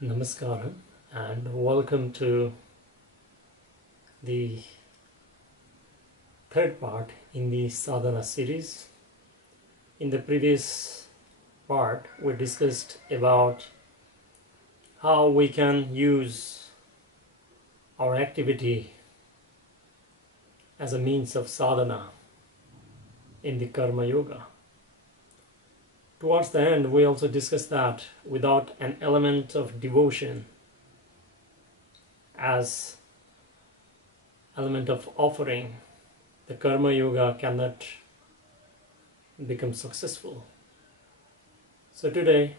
Namaskaram and welcome to the third part in the sadhana series. In the previous part, we discussed about how we can use our activity as a means of sadhana in the karma yoga. Towards the end, we also discussed that without an element of devotion as element of offering, the karma yoga cannot become successful. So today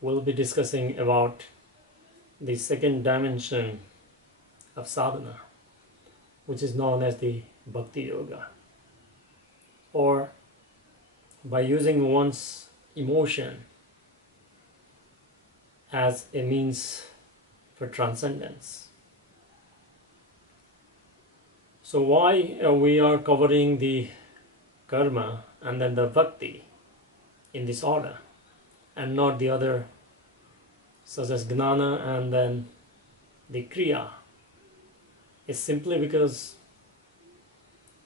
we'll be discussing about the second dimension of sadhana, which is known as the Bhakti yoga, or by using one's emotion as a means for transcendence. So why we are covering the karma and then the bhakti in this order and not the other, such as gnana and then the kriya, is simply because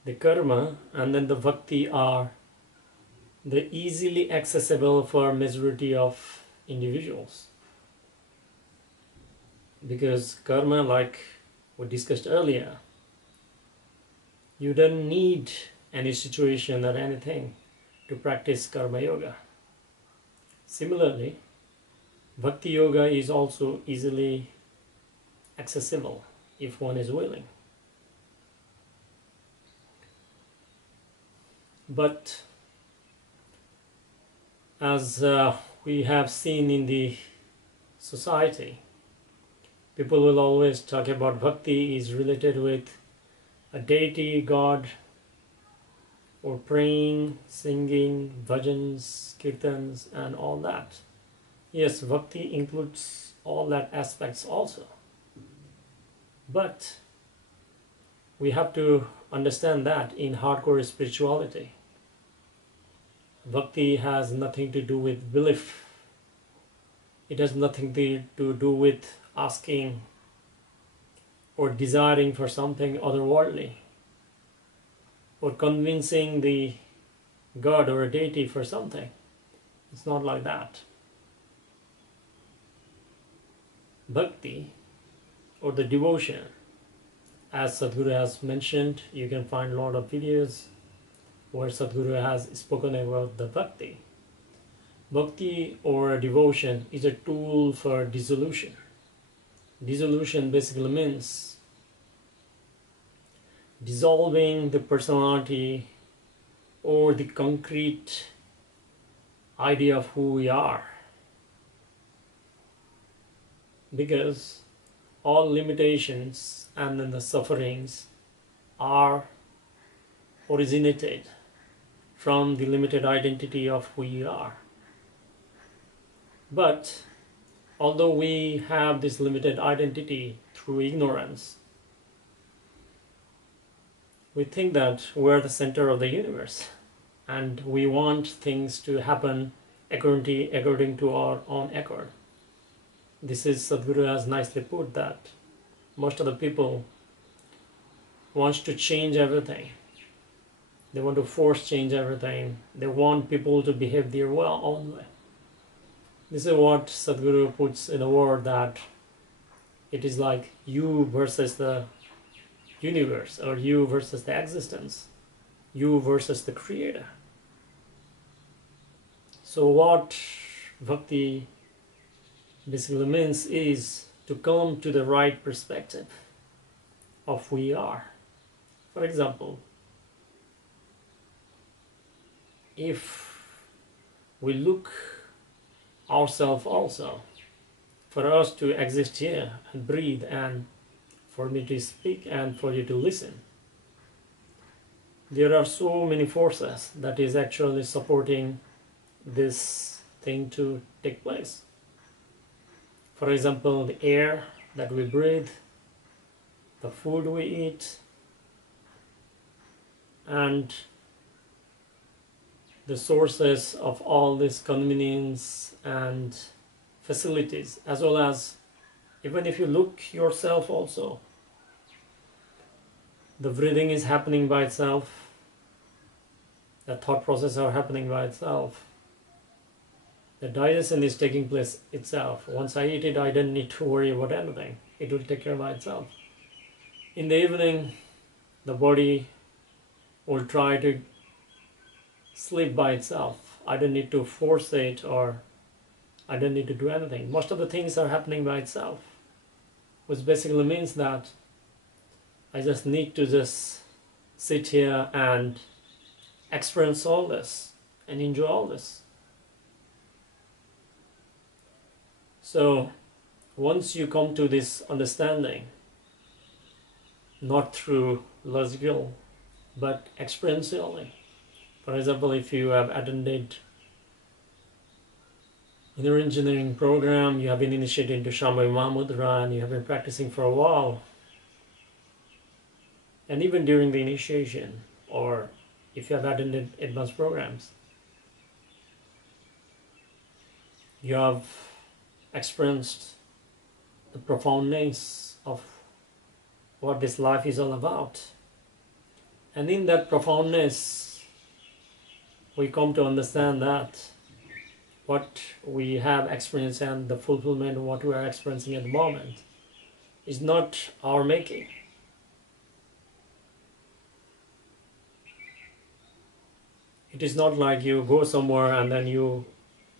the karma and then the bhakti are the easily accessible for majority of individuals, because karma, like we discussed earlier, you don't need any situation or anything to practice karma yoga. Similarly, bhakti yoga is also easily accessible if one is willing. But as we have seen in the society, people will always talk about bhakti is related with a deity, God, or praying, singing, bhajans, kirtans, and all that. Yes, bhakti includes all that aspects also. But we have to understand that in hardcore spirituality, bhakti has nothing to do with belief. It has nothing to do with asking or desiring for something otherworldly or convincing the God or a deity for something. It's not like that. Bhakti, or the devotion, as Sadhguru has mentioned, you can find a lot of videos where Sadhguru has spoken about the bhakti. Bhakti or devotion is a tool for dissolution. Dissolution basically means dissolving the personality or the concrete idea of who we are. Because all limitations and then the sufferings are originated from the limited identity of who we are. But although we have this limited identity through ignorance, we think that we're the center of the universe and we want things to happen according to our own accord. This is, Sadhguru has nicely put that most of the people want to change everything. They want to force change everything. They want people to behave their own way. This is what Sadhguru puts in a word, that it is like you versus the universe, or you versus the existence, you versus the creator. So what bhakti basically means is to come to the right perspective of who we are. For example, if we look ourselves also, for us to exist here and breathe and for me to speak and for you to listen, there are so many forces that is actually supporting this thing to take place. For example, the air that we breathe, the food we eat, and the sources of all this convenience and facilities, as well as Even if you look yourself also, the breathing is happening by itself, the thought process are happening by itself, the digestion is taking place itself. Once I eat it, I don't need to worry about anything. It will take care by itself. In the evening, the body will try to sleep by itself. I don't need to force it, or I don't need to do anything. Most of the things are happening by itself, which basically means that I just need to just sit here and experience all this and enjoy all this. So once you come to this understanding, not through logical but experientially. For example, if you have attended inner engineering program, you have been initiated into Shambhavi Mahamudra, and you have been practicing for a while, and even during the initiation, or if you have attended advanced programs, you have experienced the profoundness of what this life is all about. And in that profoundness, we come to understand that what we have experienced and the fulfillment of what we are experiencing at the moment is not our making. It is not like you go somewhere and then you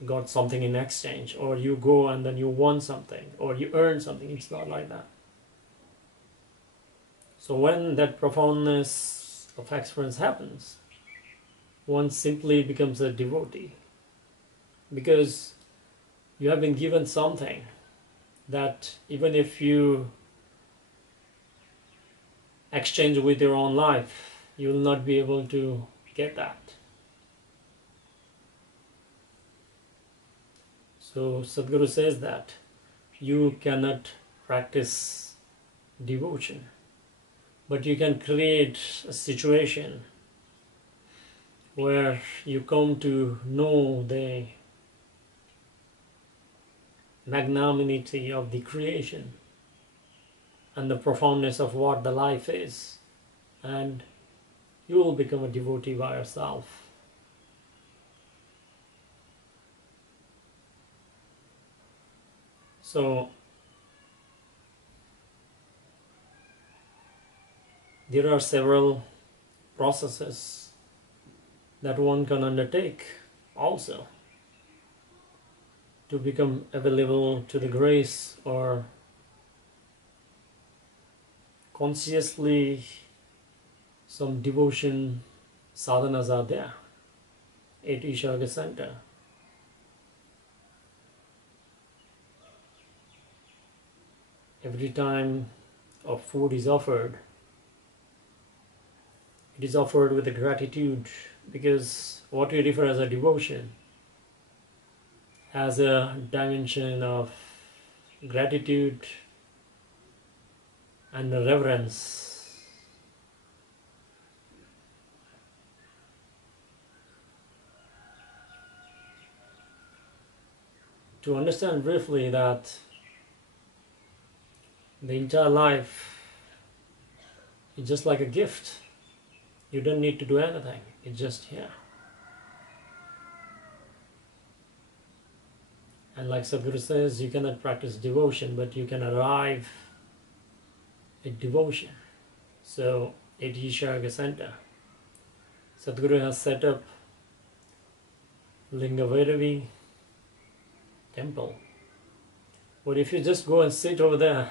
got something in exchange, or you go and then you won something, or you earn something. It's not like that. So when that profoundness of experience happens, one simply becomes a devotee, because you have been given something that even if you exchange with your own life, you will not be able to get that. So Sadhguru says that you cannot practice devotion, but you can create a situation where you come to know the magnanimity of the creation and the profoundness of what the life is, and you will become a devotee by yourself. So there are several processes that one can undertake also to become available to the grace, or consciously some devotion sadhanas are there at each yoga center. Every time a food is offered, it is offered with a gratitude, because what we refer as a devotion has a dimension of gratitude and reverence. To understand briefly that the entire life is just like a gift. You don't need to do anything. It's just here. And like Sadhguru says, you cannot practice devotion, but you can arrive at devotion. So at Yoga Center, Sadhguru has set up Linga Vairavi temple. But if you just go and sit over there,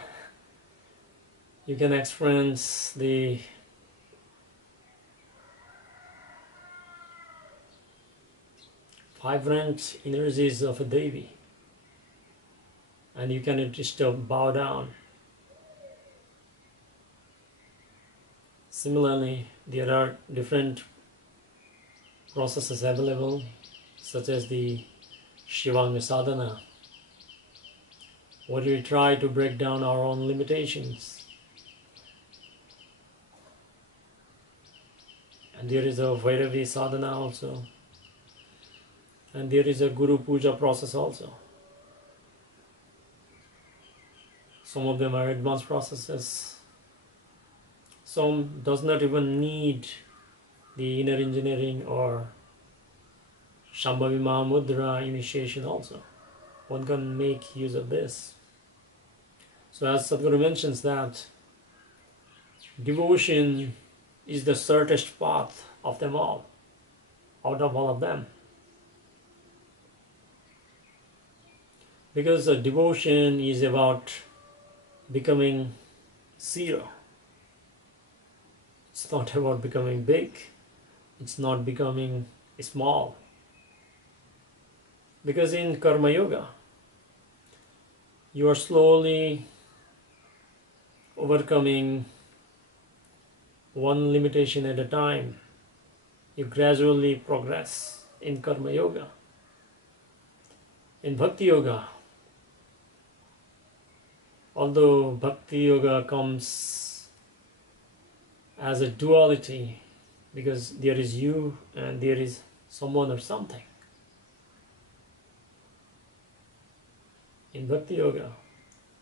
you can experience the vibrant energies of a Devi, and you can just bow down. Similarly, there are different processes available, such as the Shivanga sadhana, where we try to break down our own limitations. And there is a Vairavi sadhana also. And there is a Guru Puja process also. Some of them are advanced processes. Some does not even need the inner engineering or Shambhavi Mahamudra initiation also. One can make use of this. So as Sadhguru mentions that devotion is the shortest path of them all, out of all of them. Because devotion is about becoming zero. It's not about becoming big. It's not becoming small. Because in Karma Yoga, you are slowly overcoming one limitation at a time. You gradually progress in Karma Yoga. In Bhakti Yoga, although Bhakti Yoga comes as a duality, because there is you and there is someone or something. In Bhakti Yoga,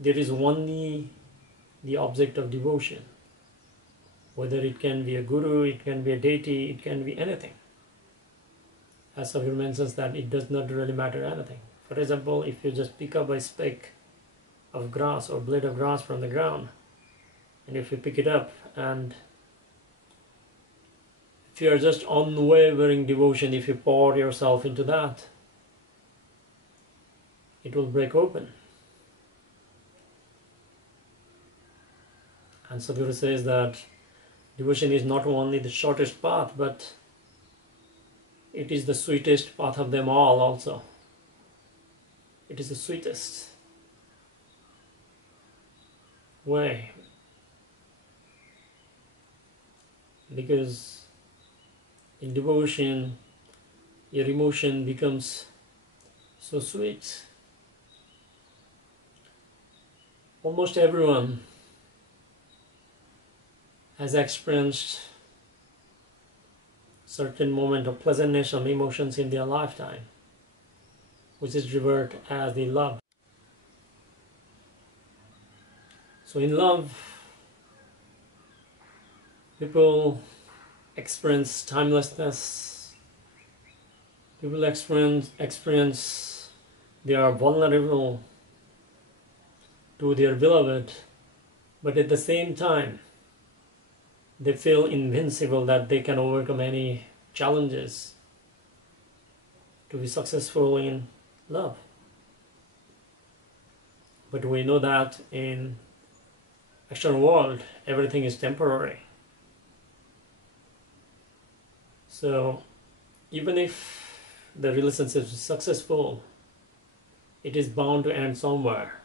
there is only the object of devotion. Whether it can be a guru, it can be a deity, it can be anything. As Sadhguru mentions that it does not really matter anything. For example, if you just pick up a speck of grass or blade of grass from the ground, and if you pick it up and if you are just unwavering devotion, if you pour yourself into that, it will break open. And Sadhguru says that devotion is not only the shortest path, but it is the sweetest path of them all also. It is the sweetest way. Because in devotion, your emotion becomes so sweet. Almost everyone has experienced certain moment of pleasantness of emotions in their lifetime, which is referred as the love. So in love, people experience timelessness. People experience they are vulnerable to their beloved, but at the same time, they feel invincible, that they can overcome any challenges to be successful in love. But we know that in external world, everything is temporary. So even if the relationship is successful, it is bound to end somewhere.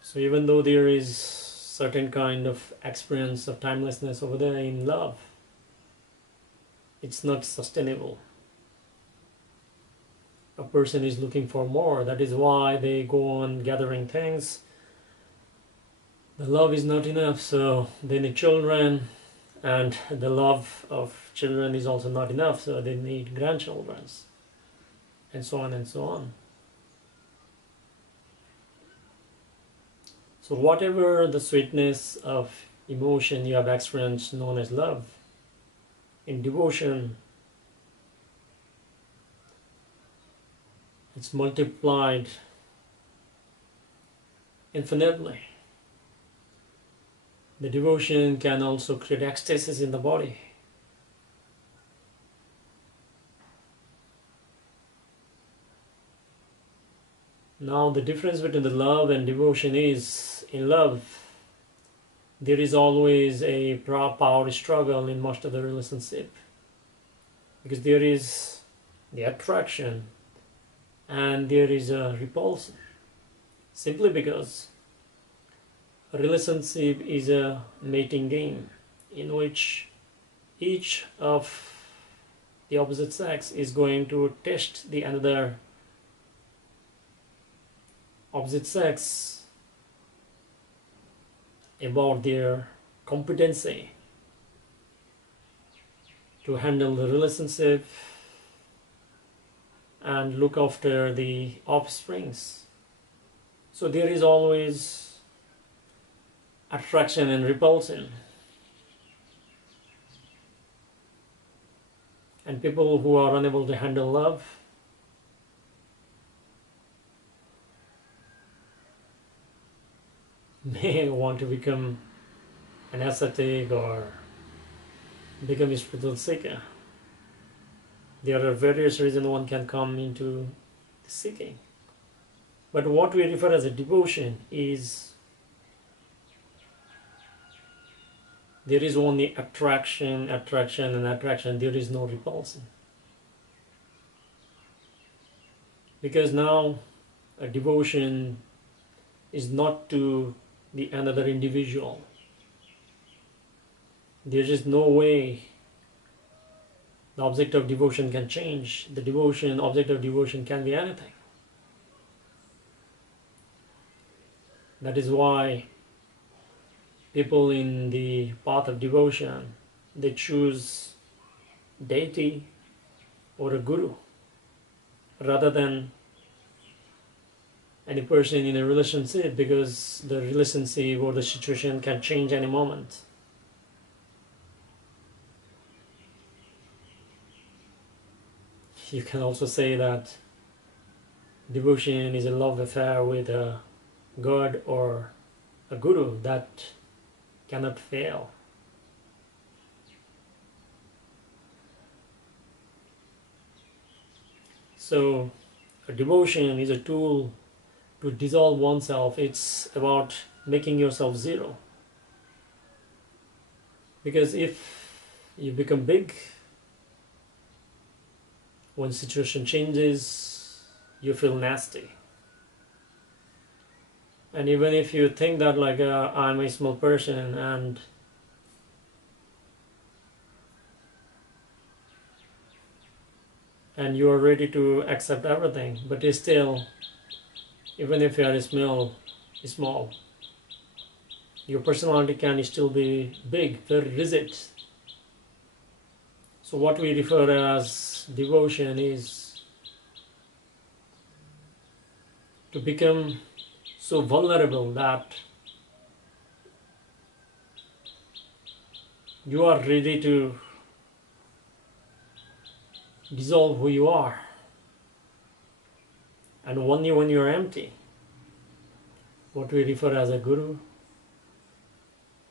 So even though there is certain kind of experience of timelessness over there in love, it's not sustainable. A person is looking for more. That is why they go on gathering things. The love is not enough, so they need children, and the love of children is also not enough, so they need grandchildren, and so on and so on. So whatever the sweetness of emotion you have experienced known as love, in devotion, it's multiplied infinitely. The devotion can also create ecstasis in the body. Now the difference between the love and devotion is, in love, there is always a power struggle in most of the relationship. Because there is the attraction and there is a repulsion. Simply because a relationship is a mating game in which each of the opposite sex is going to test the another opposite sex about their competency to handle the relationship, and look after the offsprings. So there is always attraction and repulsion. And people who are unable to handle love may want to become an ascetic or become a spiritual seeker. There are various reasons one can come into seeking. But what we refer as a devotion is there is only attraction, attraction, and attraction. There is no repulsion. Because now a devotion is not to the another individual. There is no way the object of devotion can change. The devotion, object of devotion can be anything. That is why people in the path of devotion, they choose deity or a guru rather than any person in a relationship, because the relationship or the situation can change any moment. You can also say that devotion is a love affair with a God or a guru that cannot fail. So a devotion is a tool to dissolve oneself. It's about making yourself zero. Because if you become big, when situation changes, you feel nasty. And even if you think that like I'm a small person and you are ready to accept everything, but it's still, even if you are small, your personality can still be big, very rigid. So what we refer as devotion is to become so vulnerable that you are ready to dissolve who you are. And only when you are empty, what we refer as a guru,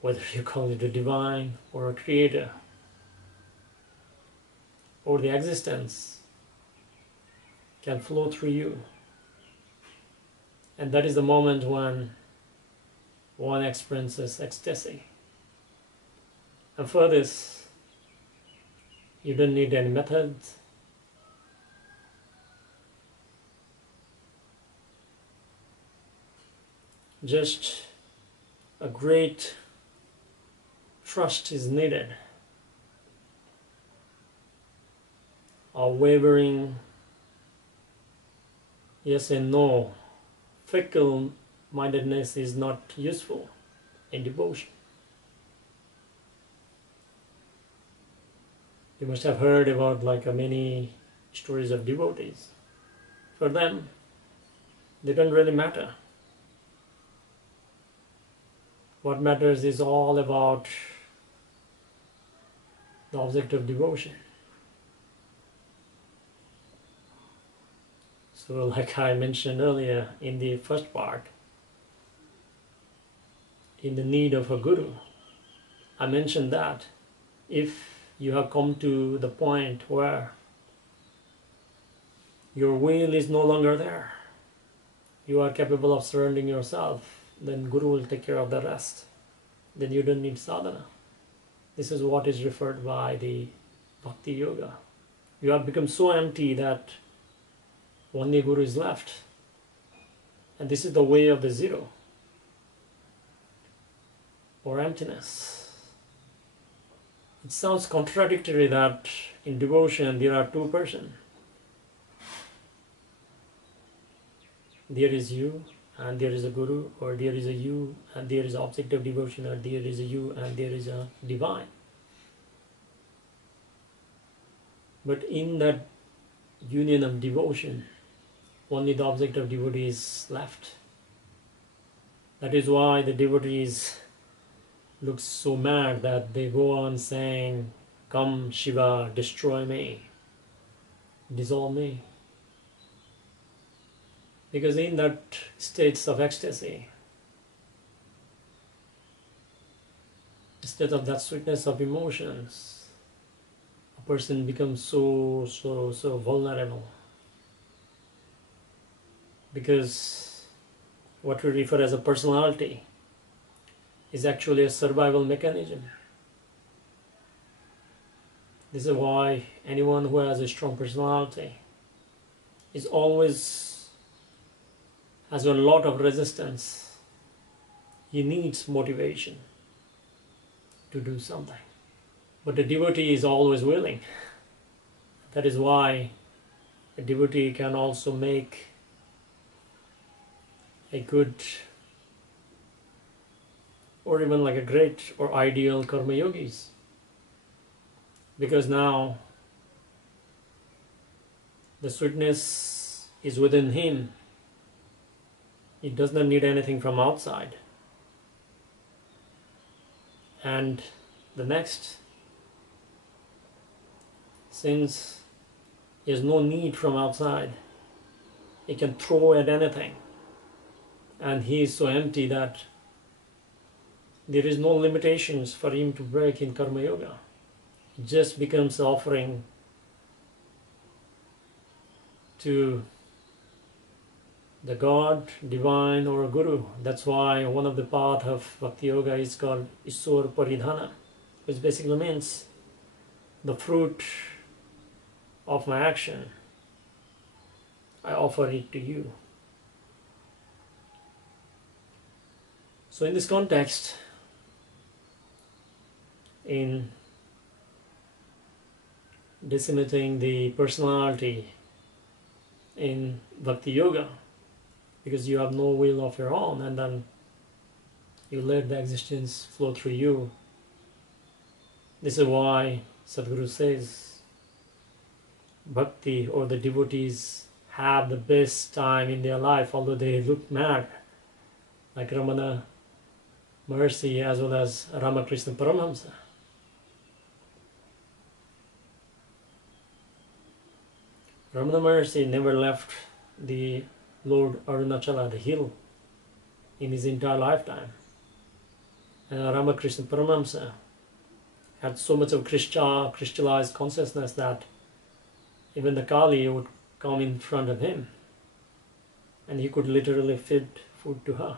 whether you call it a divine or a creator or the existence, can flow through you. And that is the moment when one experiences ecstasy. And for this, you don't need any methods. Just a great trust is needed. A wavering yes and no, fickle mindedness is not useful in devotion. You must have heard about many stories of devotees. For them, they don't really matter. What matters is all about the object of devotion. So like I mentioned earlier in the first part, in the need of a guru, I mentioned that if you have come to the point where your will is no longer there, you are capable of surrendering yourself, then Guru will take care of the rest. Then you don't need sadhana. This is what is referred by the Bhakti Yoga. You have become so empty that only Guru is left. And this is the way of the zero, or emptiness. It sounds contradictory that in devotion there are two persons. There is you and there is a guru, or there is a you and there is an object of devotion, or there is a you and there is a divine. But in that union of devotion. Only the object of devotee is left. That is why the devotees look so mad that they go on saying, "Come Shiva, destroy me, dissolve me." Because in that states of ecstasy, instead of that sweetness of emotions, a person becomes so vulnerable. Because what we refer as a personality is actually a survival mechanism. This is why anyone who has a strong personality is always has a lot of resistance. He needs motivation to do something. But the devotee is always willing. That is why a devotee can also make a good or even like a great or ideal karma yogis. Because now the sweetness is within him. He does not need anything from outside. And the next, since he has no need from outside, he can throw at anything. And he is so empty that there is no limitations for him to break in karma yoga. It just becomes offering to the God, divine, or a guru. That's why one of the paths of Bhakti Yoga is called Iswar Paridhana, which basically means the fruit of my action, I offer it to you. So in this context, in decimating the personality in Bhakti Yoga, because you have no will of your own, and then you let the existence flow through you. This is why Sadhguru says Bhakti or the devotees have the best time in their life, although they look mad, like Ramana Maharshi as well as Ramakrishna Paramahamsa. Ramana Maharshi never left the Lord Arunachala, the hill, in his entire lifetime. And Ramakrishna Paramahamsa had so much of crystallized consciousness that even the Kali would come in front of him and he could literally feed food to her.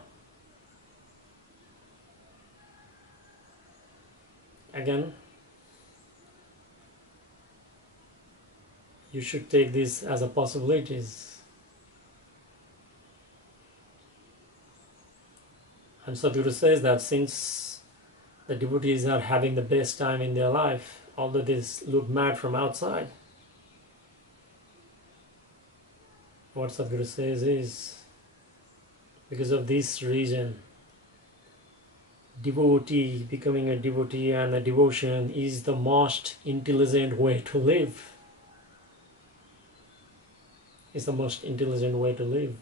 Again, you should take this as a possibility. And Sadhguru says that since the devotees are having the best time in their life, although they look mad from outside, what Sadhguru says is, because of this reason, devotee, becoming a devotee and a devotion is the most intelligent way to live. It's the most intelligent way to live.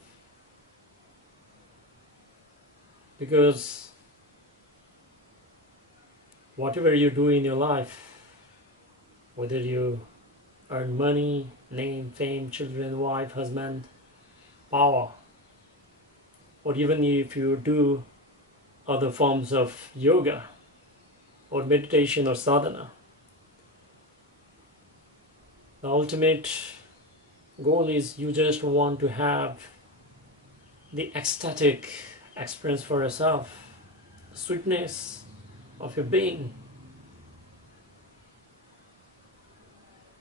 Because whatever you do in your life, whether you earn money, name, fame, children, wife, husband, power, or even if you do other forms of yoga or meditation or sadhana, the ultimate goal is you just want to have the ecstatic experience for yourself, the sweetness of your being.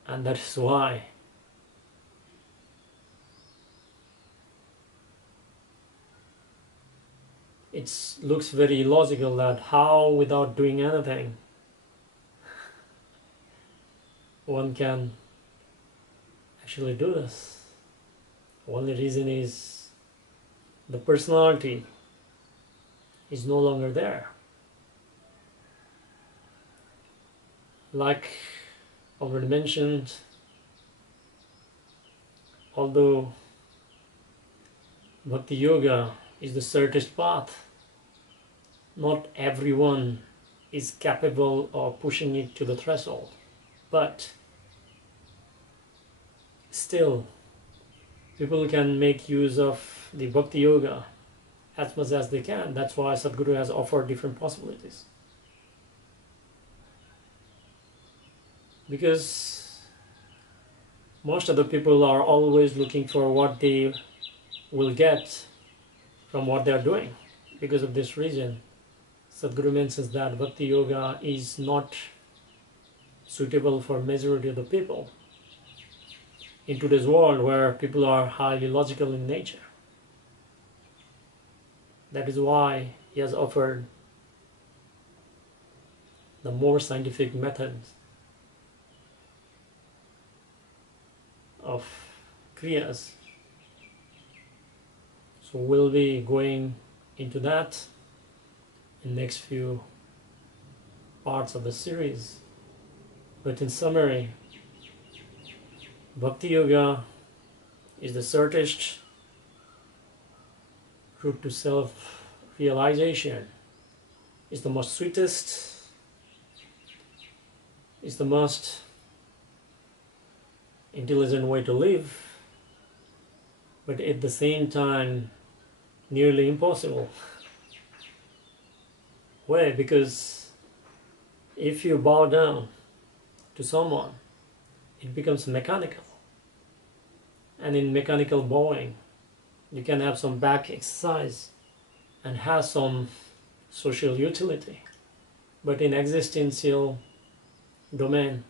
And that is why it looks very illogical that how without doing anything one can actually do this. The only reason is the personality is no longer there. Like already mentioned, although Bhakti Yoga is the shortest path, not everyone is capable of pushing it to the threshold. But still, people can make use of the Bhakti Yoga as much as they can. That's why Sadhguru has offered different possibilities. Because most of the people are always looking for what they will get from what they are doing. Because of this reason, Sadhguru mentions that Bhakti Yoga is not suitable for majority of the people in today's world where people are highly logical in nature. That is why he has offered the more scientific methods of kriyas. So we'll be going into that in the next few parts of the series. But in summary, Bhakti Yoga is the shortest route to self-realization. It's the most sweetest, it's the most intelligent way to live, but at the same time nearly impossible. Why? Because if you bow down to someone, it becomes mechanical. And in mechanical bowing, you can have some back exercise and have some social utility. But in existential domain,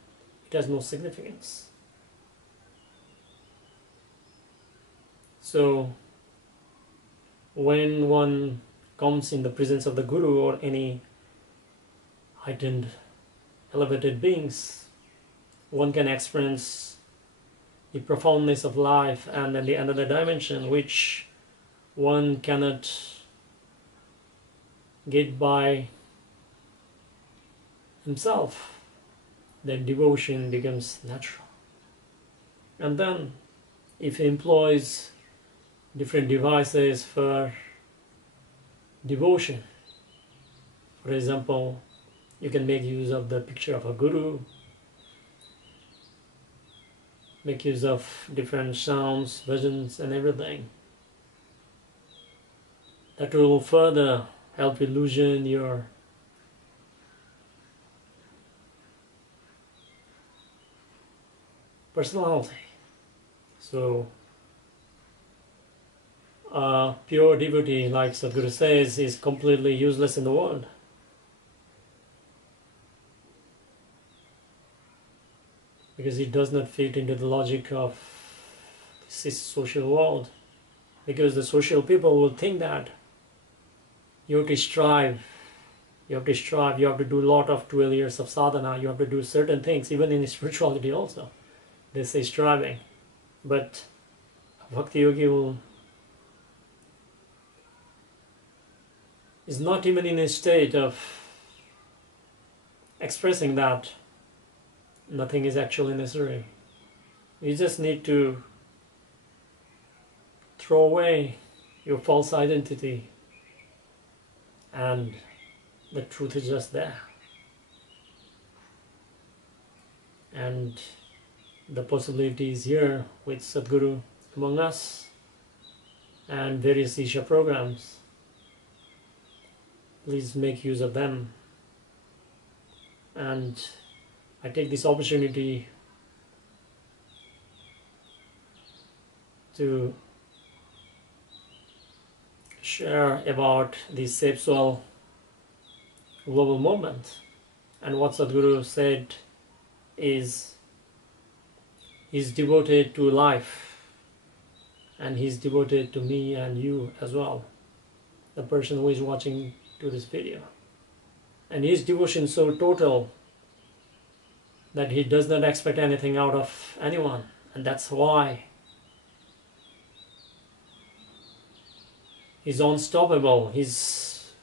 it has no significance. So, when one comes in the presence of the Guru or any heightened, elevated beings, one can experience the profoundness of life and then the another dimension which one cannot get by himself. Then devotion becomes natural. And then if he employs different devices for devotion, for example, you can make use of the picture of a guru, make use of different sounds, visions and everything. That will further help illusion your personality. So a pure devotee, like Sadhguru says, is completely useless in the world. Because it does not fit into the logic of this social world. Because the social people will think that you have to strive, you have to do a lot of 12 years of sadhana, you have to do certain things, even in spirituality also. They say striving. But Bhakti Yogi is not even in a state of expressing that nothing is actually necessary. You just need to throw away your false identity and the truth is just there. And the possibility is here with Sadhguru among us and various Isha programs. Please make use of them. And I take this opportunity to share about the sexual global movement. And what Sadhguru said is he's devoted to life and he's devoted to me and you as well, the person who is watching to this video. And his devotion is so total that he does not expect anything out of anyone, and that's why he's unstoppable, he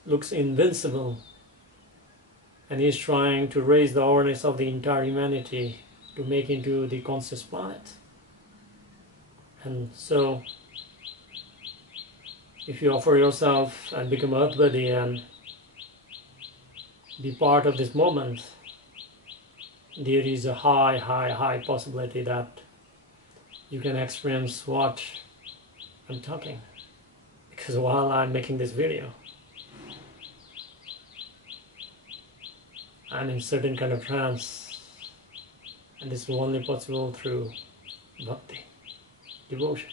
looks invincible, and he's trying to raise the awareness of the entire humanity to make into the conscious planet. And so if you offer yourself and become earth body and be part of this moment, there is a high possibility that you can experience what I'm talking. Because while I'm making this video, I'm in certain kind of trance, and this is only possible through bhakti, devotion.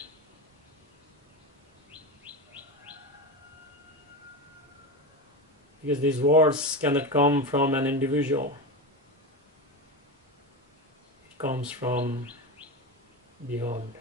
Because these words cannot come from an individual. It comes from beyond.